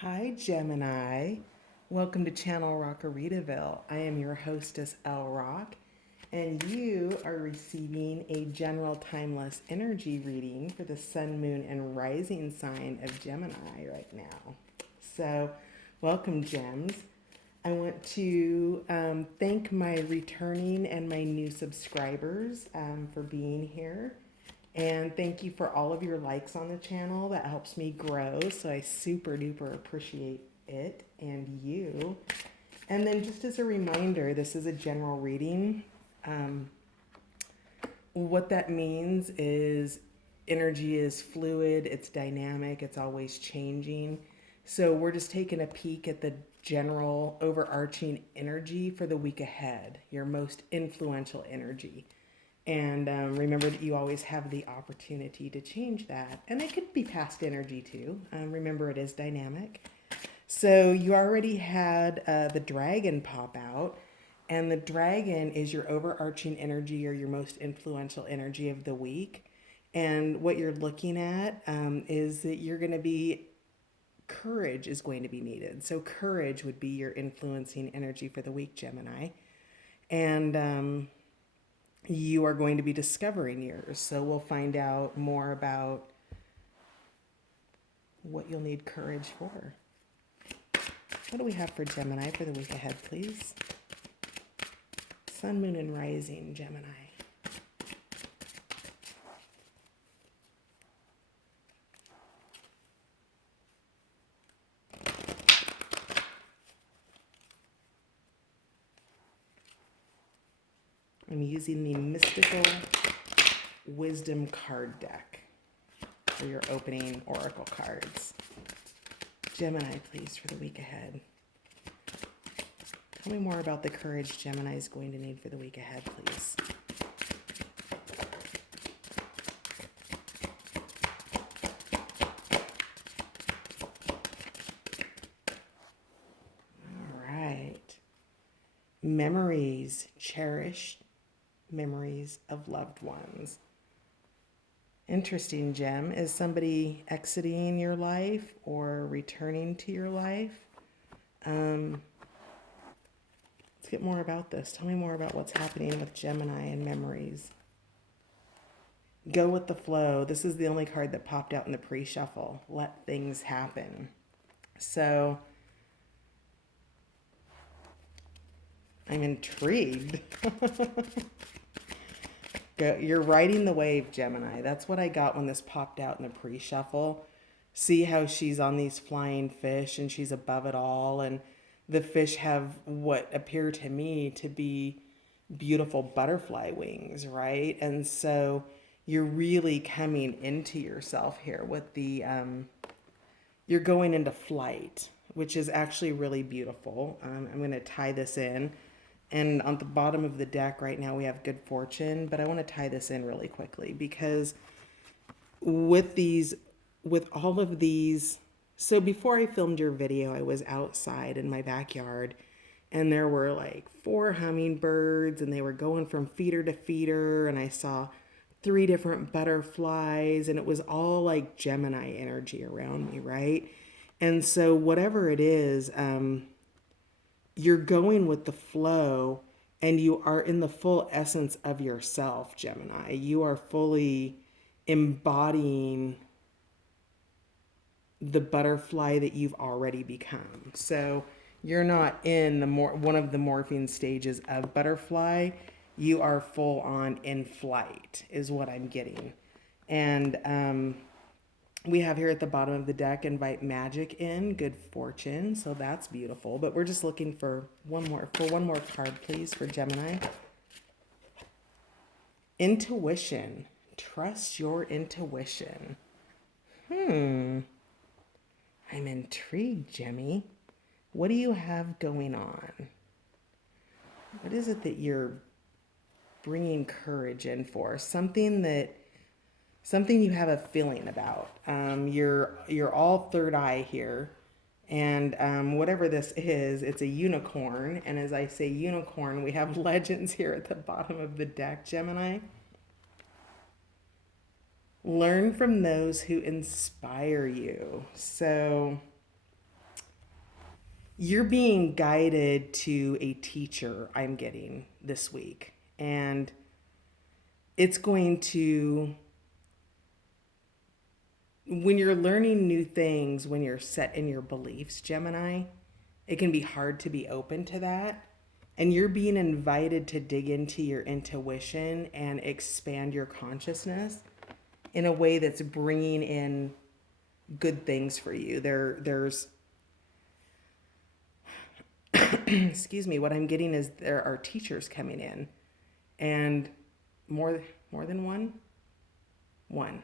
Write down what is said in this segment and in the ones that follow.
Hi, Gemini. Welcome to Channel Rockaritaville. I am your hostess, El Rock, and you are receiving a general timeless energy reading for the sun, moon, and rising sign of Gemini right now. So, welcome, Gems. I want to thank my returning and my new subscribers for being here. And thank you for all of your likes on the channel. That helps me grow. So I super duper appreciate it and you. And then just as a reminder, this is a general reading. What that means is energy is fluid, it's dynamic, it's always changing. So we're just taking a peek at the general overarching energy for the week ahead, your most influential energy. And remember that you always have the opportunity to change that. And it could be past energy too. Remember, it is dynamic. So you already had the dragon pop out. And the dragon is your overarching energy or your most influential energy of the week. And what you're looking at is that you're going to be, courage is going to be needed. So courage would be your influencing energy for the week, Gemini. And you are going to be discovering yours. So we'll find out more about what you'll need courage for. What do we have for Gemini for the week ahead, please? Sun, moon, and rising, Gemini. I'm using the Mystical Wisdom card deck for your opening oracle cards. Gemini, please, for the week ahead. Tell me more about the courage Gemini is going to need for the week ahead, please. All right. Memories, cherished memories of loved ones. Interesting, Gem. Is somebody exiting your life or returning to your life? Let's get more about this. Tell me more about what's happening with Gemini and memories. Go with the flow. This is the only card that popped out in the pre-shuffle. Let things happen. So I'm intrigued. You're riding the wave, Gemini. That's what I got when this popped out in the pre-shuffle. See how she's on these flying fish and she's above it all, and the fish have what appear to me to be beautiful butterfly wings, right? And so you're really coming into yourself here with the you're going into flight, which is actually really beautiful. I'm going to tie this in. And on the bottom of the deck right now, we have good fortune, but I want to tie this in really quickly because with all of these, so before I filmed your video, I was outside in my backyard and there were like 4 hummingbirds and they were going from feeder to feeder, and I saw 3 different butterflies, and it was all like Gemini energy around me, right? And so whatever it is, you're going with the flow and you are in the full essence of yourself, Gemini. You are fully embodying the butterfly that you've already become. So you're not in one of the morphing stages of butterfly. You are full on in flight is what I'm getting. And we have here at the bottom of the deck, invite magic in, good fortune. So that's beautiful. But we're just looking for one more card, please, for Gemini. Intuition. Trust your intuition. I'm intrigued, Jemmy. What do you have going on? What is it that you're bringing courage in for? Something you have a feeling about. You're all third eye here, and whatever this is, it's a unicorn. And as I say unicorn, we have legends here at the bottom of the deck, Gemini. Learn from those who inspire you. So You're being guided to a teacher, I'm getting this week. And it's going to, when you're learning new things, when you're set in your beliefs, Gemini, it can be hard to be open to that. And you're being invited to dig into your intuition and expand your consciousness in a way that's bringing in good things for you. There's excuse me, what I'm getting is there are teachers coming in, and more than one.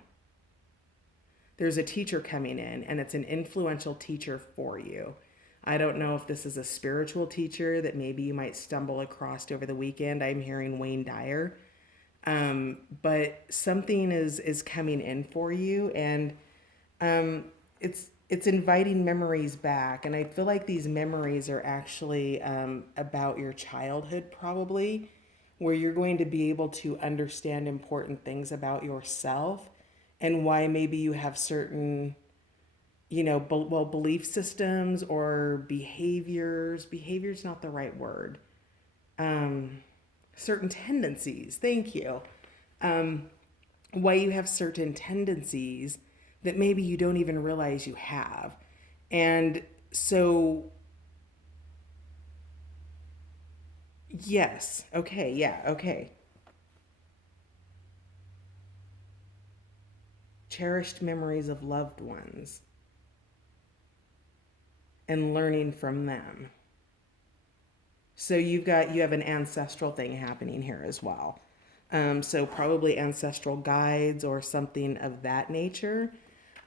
There's a teacher coming in, and it's an influential teacher for you. I don't know if this is a spiritual teacher that maybe you might stumble across over the weekend. I'm hearing Wayne Dyer. But something is coming in for you, and it's inviting memories back. And I feel like these memories are actually about your childhood, probably, where you're going to be able to understand important things about yourself and why maybe you have certain, belief systems or behaviors. Behavior's not the right word. Certain tendencies. Thank you. Why you have certain tendencies that maybe you don't even realize you have. And so, yes. Okay. Yeah. Okay. Cherished memories of loved ones and learning from them. So you have an ancestral thing happening here as well. So probably ancestral guides or something of that nature.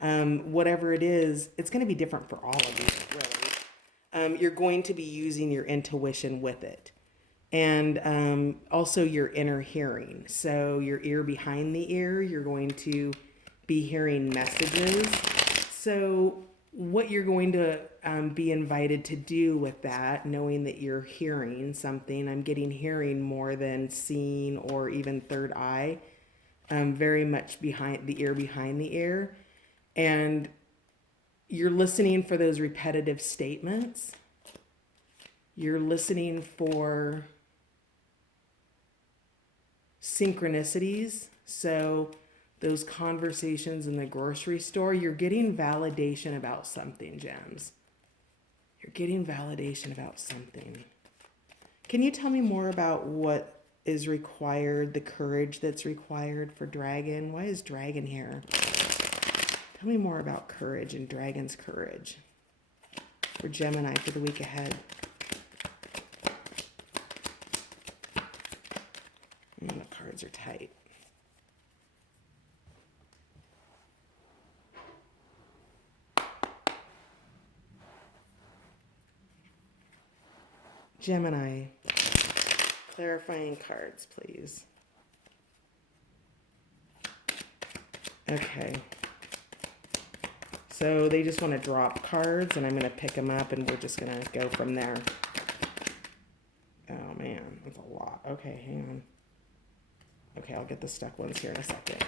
Whatever it is, it's going to be different for all of you, really. You're going to be using your intuition with it. And also your inner hearing. So your ear behind the ear, you're going to be hearing messages. So what you're going to be invited to do with that, knowing that you're hearing something, I'm getting hearing more than seeing or even third eye, very much behind the ear. And you're listening for those repetitive statements. You're listening for synchronicities. So those conversations in the grocery store, you're getting validation about something, Gems. You're getting validation about something. Can you tell me more about what is required, the courage that's required for Dragon? Why is Dragon here? Tell me more about courage and Dragon's courage for Gemini for the week ahead. The cards are tight. Gemini, clarifying cards, please. Okay. So they just want to drop cards, and I'm going to pick them up, and we're just going to go from there. Oh, man, that's a lot. Okay, hang on. Okay, I'll get the stuck ones here in a second.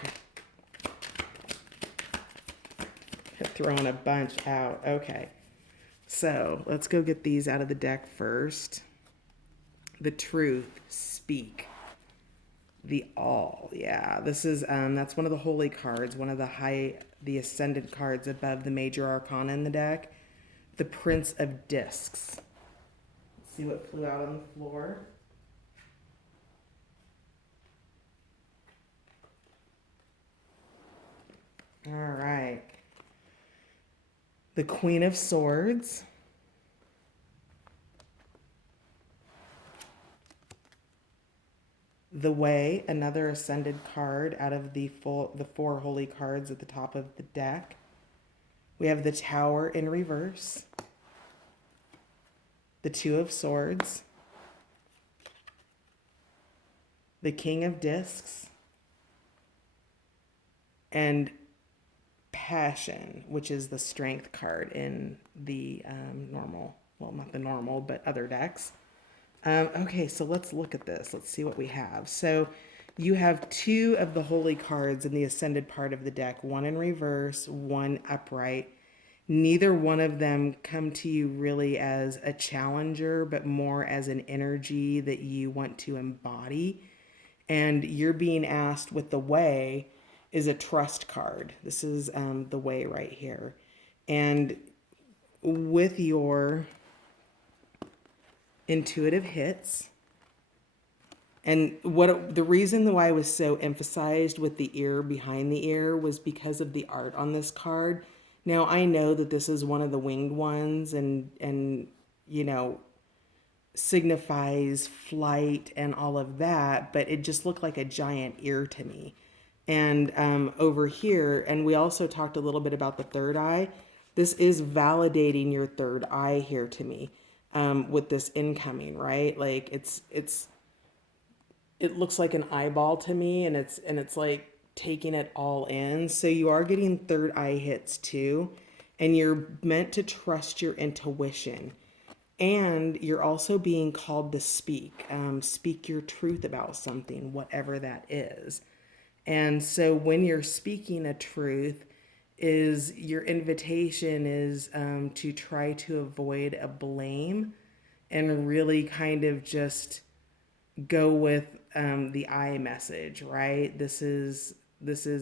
Throwing a bunch out. Okay. So let's go get these out of the deck first. The truth, speak. The all. Yeah, this is, that's one of the holy cards, one of the ascended cards above the major arcana in the deck. The Prince of Discs. Let's see what flew out on the floor. All right. The Queen of Swords. The Way, another ascended card out of the four holy cards at the top of the deck. We have the Tower in reverse. The Two of Swords. The King of Discs. And Passion, which is the strength card in the normal, well, not the normal, but other decks. Okay, so let's look at this. Let's see what we have. So you have two of the holy cards in the ascended part of the deck, one in reverse, one upright. Neither one of them come to you really as a challenger, but more as an energy that you want to embody. And you're being asked with the way is a trust card. This is the way right here. And with your intuitive hits, and the reason why I was so emphasized with the ear behind the ear was because of the art on this card. Now I know that this is one of the winged ones, and you know, signifies flight and all of that, but it just looked like a giant ear to me. And over here, and we also talked a little bit about the third eye. This is validating your third eye here to me, with this incoming, right? Like it looks like an eyeball to me, and it's like taking it all in. So you are getting third eye hits too, and you're meant to trust your intuition. And you're also being called to speak your truth about something, whatever that is. And so when you're speaking a truth, is your invitation is to try to avoid a blame and really kind of just go with the I message, right? This is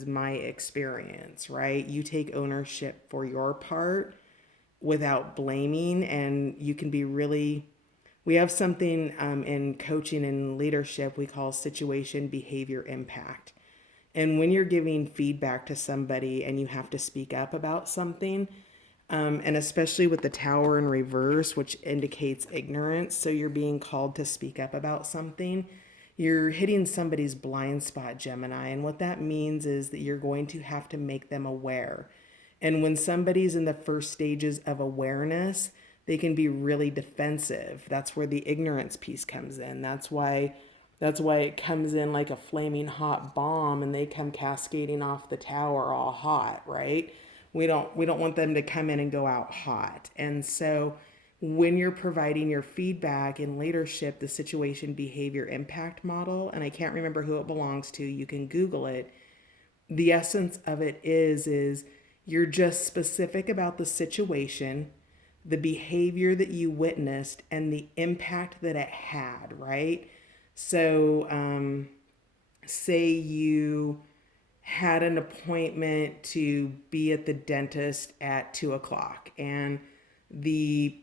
my experience, right? You take ownership for your part without blaming, and you can be really. We have something in coaching and leadership we call situation behavior impact. And when you're giving feedback to somebody and you have to speak up about something, and especially with the tower in reverse, which indicates ignorance, so you're being called to speak up about something, you're hitting somebody's blind spot, Gemini. And what that means is that you're going to have to make them aware. And when somebody's in the first stages of awareness, they can be really defensive. That's where the ignorance piece comes in. That's why it comes in like a flaming hot bomb and they come cascading off the tower all hot, right? We don't want them to come in and go out hot. And so when you're providing your feedback in leadership, the situation behavior impact model, and I can't remember who it belongs to, you can Google it. The essence of it is you're just specific about the situation, the behavior that you witnessed, and the impact that it had, right? So, say you had an appointment to be at the dentist at 2 o'clock, and the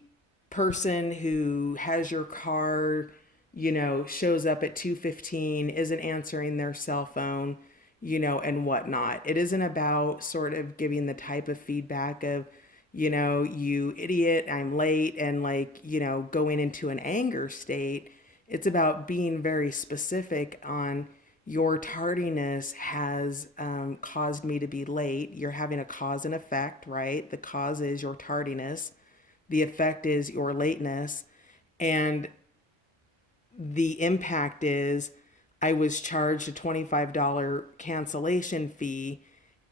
person who has your car, shows up at 2:15, isn't answering their cell phone, and whatnot. It isn't about sort of giving the type of feedback of, you idiot, I'm late, and like, going into an anger state. It's about being very specific on your tardiness has caused me to be late. You're having a cause and effect, right? The cause is your tardiness. The effect is your lateness. And the impact is I was charged a $25 cancellation fee,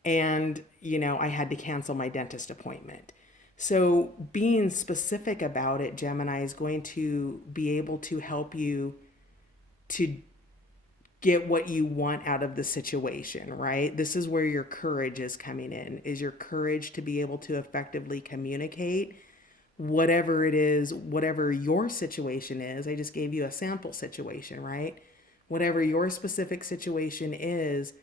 and, I had to cancel my dentist appointment. So being specific about it, Gemini, is going to be able to help you to get what you want out of the situation, right? This is where your courage is coming in, is your courage to be able to effectively communicate whatever it is, whatever your situation is. I just gave you a sample situation, right? Whatever your specific situation is,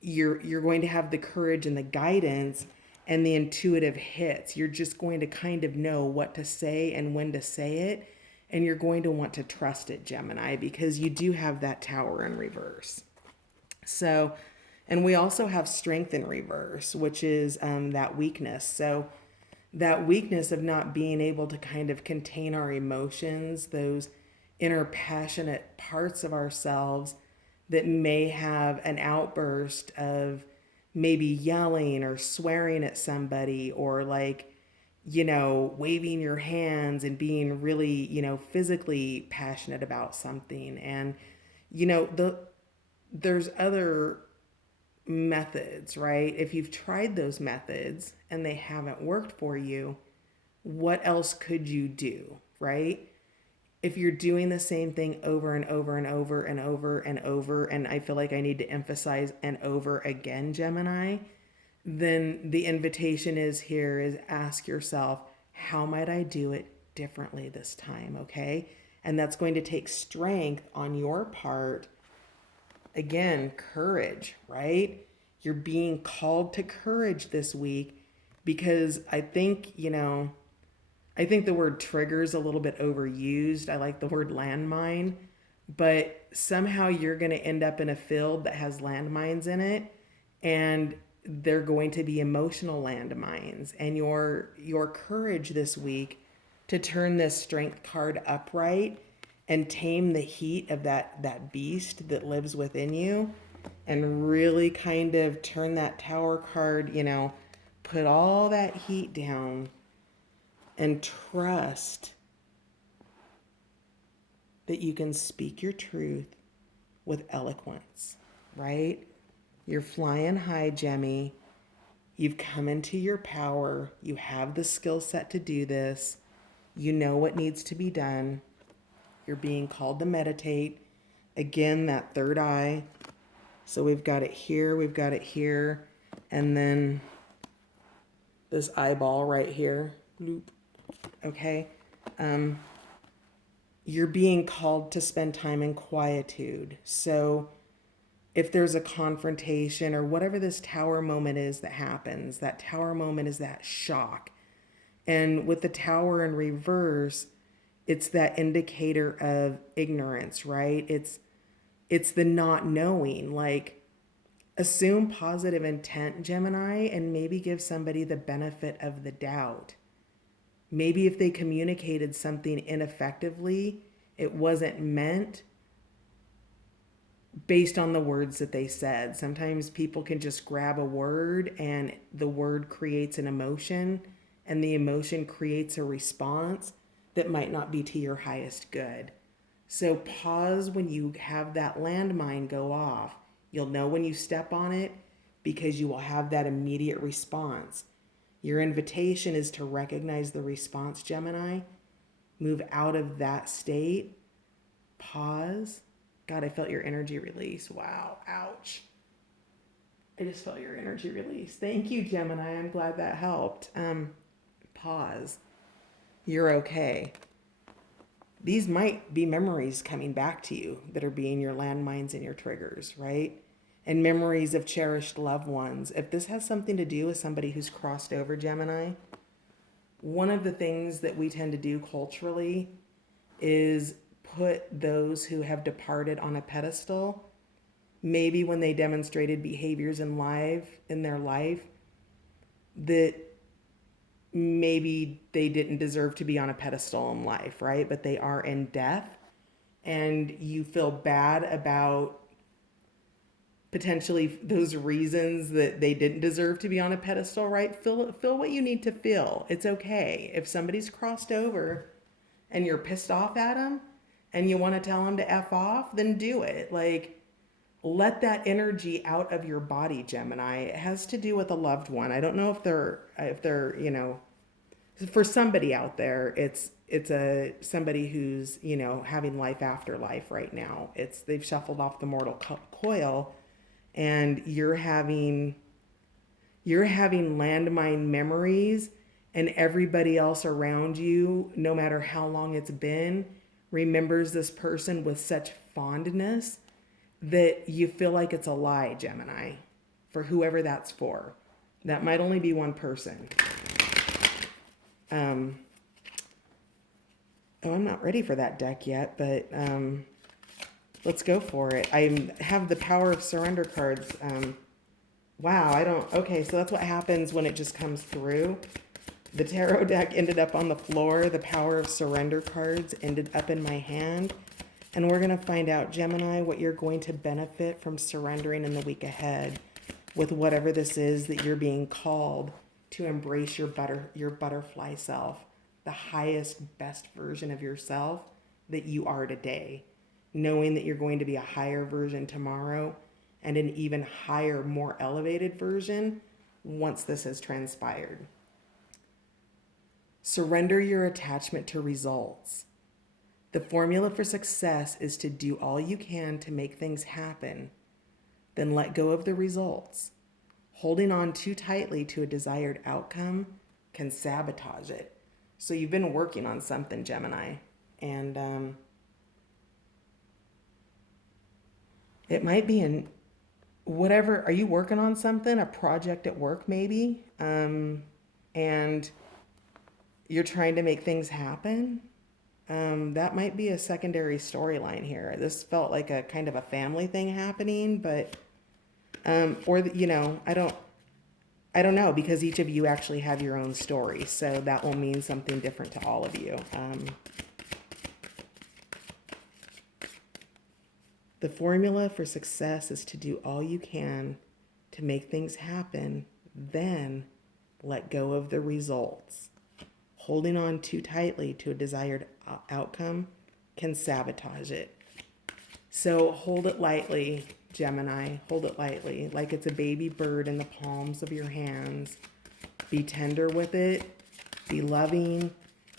you're going to have the courage and the guidance and the intuitive hits. You're just going to kind of know what to say and when to say it. And you're going to want to trust it, Gemini, because you do have that tower in reverse. So, and we also have strength in reverse, which is that weakness. So that weakness of not being able to kind of contain our emotions, those inner passionate parts of ourselves that may have an outburst of maybe yelling or swearing at somebody, or like, waving your hands and being really, physically passionate about something. And, there's other methods, right? If you've tried those methods and they haven't worked for you, what else could you do, right? If you're doing the same thing over and over and over and over and over, and I feel like I need to emphasize and over again, Gemini, then the invitation is here is ask yourself, how might I do it differently this time? Okay. And that's going to take strength on your part. Again, courage, right? You're being called to courage this week because I think the word trigger is a little bit overused. I like the word landmine, but somehow you're going to end up in a field that has landmines in it, and they're going to be emotional landmines. And your courage this week to turn this strength card upright and tame the heat of that beast that lives within you, and really kind of turn that tower card, put all that heat down and trust that you can speak your truth with eloquence, right? You're flying high, Jemmy. You've come into your power. You have the skill set to do this. You know what needs to be done. You're being called to meditate. Again, that third eye. So we've got it here, and then this eyeball right here. Bloop. Okay. You're being called to spend time in quietude. So if there's a confrontation or whatever this tower moment is that happens, that tower moment is that shock. And with the tower in reverse, it's that indicator of ignorance, right? It's the not knowing. Like, assume positive intent, Gemini, and maybe give somebody the benefit of the doubt. Maybe if they communicated something ineffectively, it wasn't meant based on the words that they said. Sometimes people can just grab a word and the word creates an emotion, and the emotion creates a response that might not be to your highest good. So pause when you have that landmine go off. You'll know when you step on it because you will have that immediate response. Your invitation is to recognize the response, Gemini. Move out of that state. Pause. God, I felt your energy release. Wow. Ouch. I just felt your energy release. Thank you, Gemini. I'm glad that helped. Pause. You're okay. These might be memories coming back to you that are being your landmines and your triggers, right? And memories of cherished loved ones. If this has something to do with somebody who's crossed over, Gemini, one of the things that we tend to do culturally is put those who have departed on a pedestal. Maybe when they demonstrated behaviors in their life that maybe they didn't deserve to be on a pedestal in life, right? But they are in death, and you feel bad about potentially those reasons that they didn't deserve to be on a pedestal, right? Feel what you need to feel. It's okay. If somebody's crossed over and you're pissed off at them and you want to tell them to F off, then do it. Like, let that energy out of your body, Gemini. It has to do with a loved one. I don't know if they're, for somebody out there, it's somebody who's, having life after life right now. They've shuffled off the mortal coil, and you're having landmine memories, and everybody else around you, no matter how long it's been, remembers this person with such fondness that you feel like it's a lie, Gemini, for whoever that's for. That might only be one person. I'm not ready for that deck yet, but let's go for it. I have the Power of Surrender cards. Okay, so that's what happens when it just comes through. The tarot deck ended up on the floor. The Power of Surrender cards ended up in my hand. And we're going to find out, Gemini, what you're going to benefit from surrendering in the week ahead with whatever this is that you're being called to embrace your butterfly self, the highest, best version of yourself that you are today, knowing that you're going to be a higher version tomorrow and an even higher, more elevated version once this has transpired. Surrender your attachment to results. The formula for success is to do all you can to make things happen, then let go of the results. Holding on too tightly to a desired outcome can sabotage it. So you've been working on something, Gemini, and it might be in whatever. Are you working on something, a project at work maybe? And you're trying to make things happen. That might be a secondary storyline here. This felt like a kind of a family thing happening, but I don't know, because each of you actually have your own story, so that will mean something different to all of you. The formula for success is to do all you can to make things happen, then let go of the results. Holding on too tightly to a desired outcome can sabotage it. So hold it lightly, Gemini. Hold it lightly, like it's a baby bird in the palms of your hands. Be tender with it. Be loving.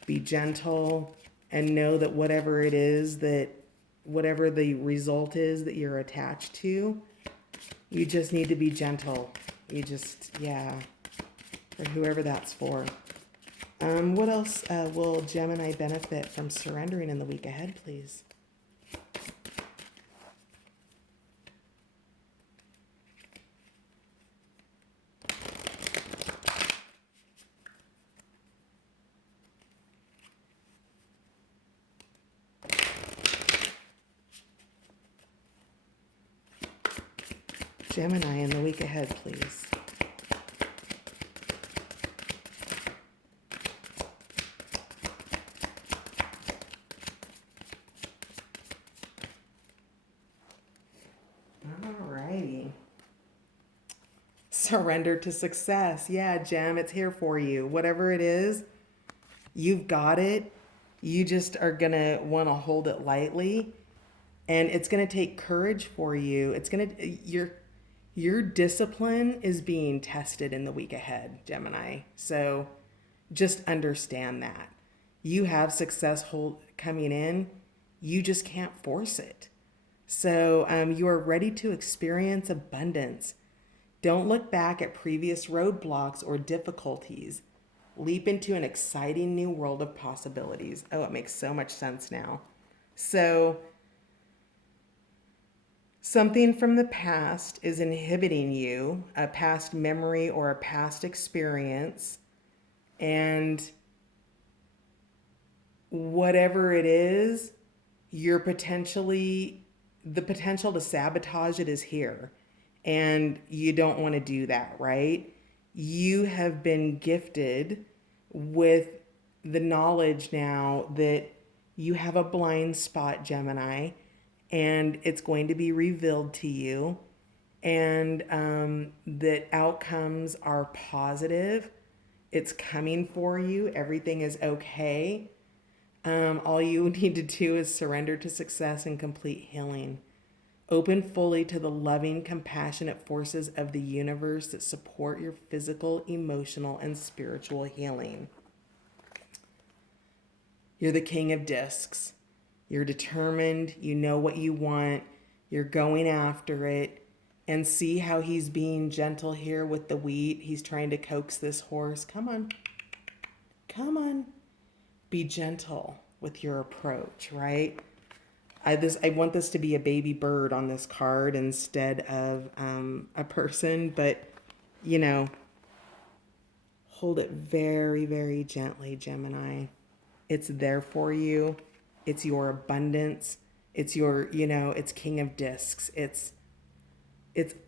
Be gentle. And know that whatever the result is that you're attached to, you just need to be gentle. For whoever that's for. What else will Gemini benefit from surrendering in the week ahead, please? Gemini in the week ahead, please. Alrighty. Surrender to success. Yeah, Gem, it's here for you. Whatever it is, you've got it. You just are going to want to hold it lightly. And it's going to take courage for you. Your discipline is being tested in the week ahead, Gemini. So just understand that. You have success coming in. You just can't force it. So you are ready to experience abundance. Don't look back at previous roadblocks or difficulties. Leap into an exciting new world of possibilities. Oh, it makes so much sense now. So something from the past is inhibiting you, a past memory or a past experience, and whatever it is, the potential to sabotage it is here, and you don't want to do that, right? You have been gifted with the knowledge now that you have a blind spot, Gemini, and it's going to be revealed to you, and that outcomes are positive. It's coming for you. Everything is okay. All you need to do is surrender to success and complete healing. Open fully to the loving, compassionate forces of the universe that support your physical, emotional, and spiritual healing. You're the king of discs. You're determined. You know what you want. You're going after it. And see how he's being gentle here with the wheat. He's trying to coax this horse. Come on. Come on. Be gentle with your approach, right? I want this to be a baby bird on this card instead of a person, but hold it very, very gently, Gemini. It's there for you. It's your abundance. It's your, it's King of Discs. It's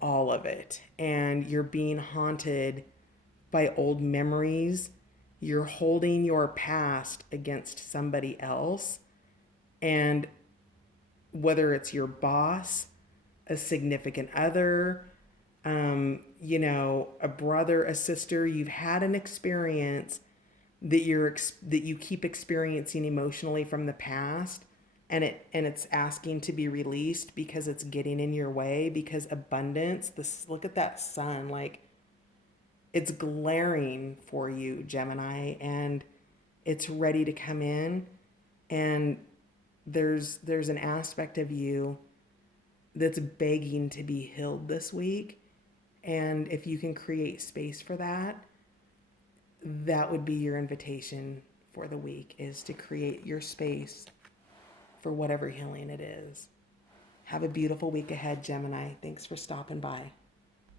all of it. And you're being haunted by old memories. You're holding your past against somebody else. And whether it's your boss, a significant other, a brother, a sister, you've had an experience that you keep experiencing emotionally from the past, and it's asking to be released because it's getting in your way, because abundance, look at that sun, like it's glaring for you, Gemini, and it's ready to come in. And there's an aspect of you that's begging to be healed this week. And if you can create space for that, that would be your invitation for the week, is to create your space for whatever healing it is. Have a beautiful week ahead, Gemini. Thanks for stopping by.